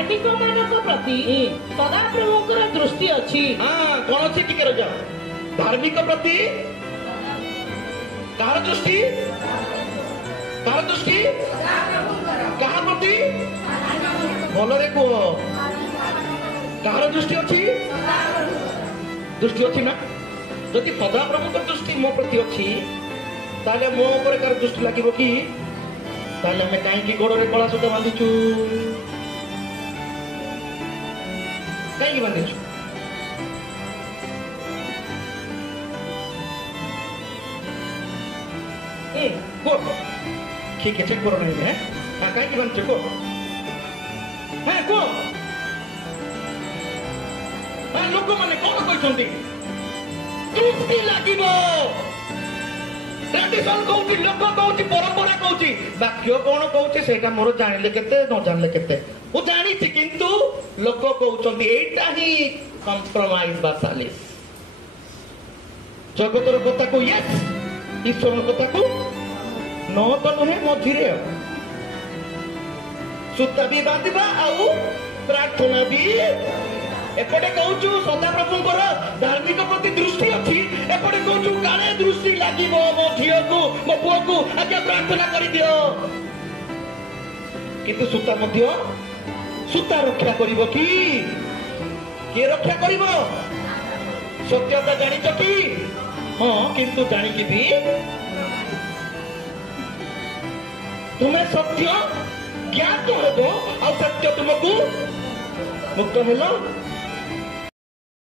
धार्मिक मानक प्रति सदाप्रभुଙ୍କର दृष्टि अछि। हाँ कौन अच्छी की करो जाओ धार्मिक प्रति कार दृष्टि कार दृष्टि कहा प्रति भलरे कह कार दृष्टि अच्छी दृष्टि अच्छी ना जदि सदाप्रभुଙ୍କର दृष्टि मो प्रति अच्छी ताले मो ऊपर कार दृष्टि लागिबो कि ताले हमें कहीं गोड़े कला सूता बांधुचु कहीं बांधुचु को ठीक है चेक करो नहीं है हाँ कहीं बांधुचु को हाँ को हाँ लोक माने कौन कहते दृष्टि लागिबो ट्रेडिशन कहूची लोक कहूची परंपरा कहूची वाक्य कौन कहूची सेटा मोर जानिले केते न जानले केते वो जानी थी किंतु लोक कहउचंती एटा ही कंप्रोमाइज बा सालिस जगतर कथा को यस ईश्वर कथा को न तो नुहे मझिरे सुता भी बांधिबा आउ प्रार्थना भी एपटे कहूचु सदाप्रभुଙ୍କର धार्मिक प्रति दृष्टि अच्छी एपटे कहूचु काले दृष्टि लागिबो मो झियो को मो पुओ को आज्ञा प्रार्थना करि दियो किंतु सुता मध्य सुता रक्षा करिवो कि के रक्षा करिवो सत्यता जानिच कि हां किंतु जानि कि भी तुम्हें सत्य ज्ञात हो दो और सत्य तुमको मुक्त हेलो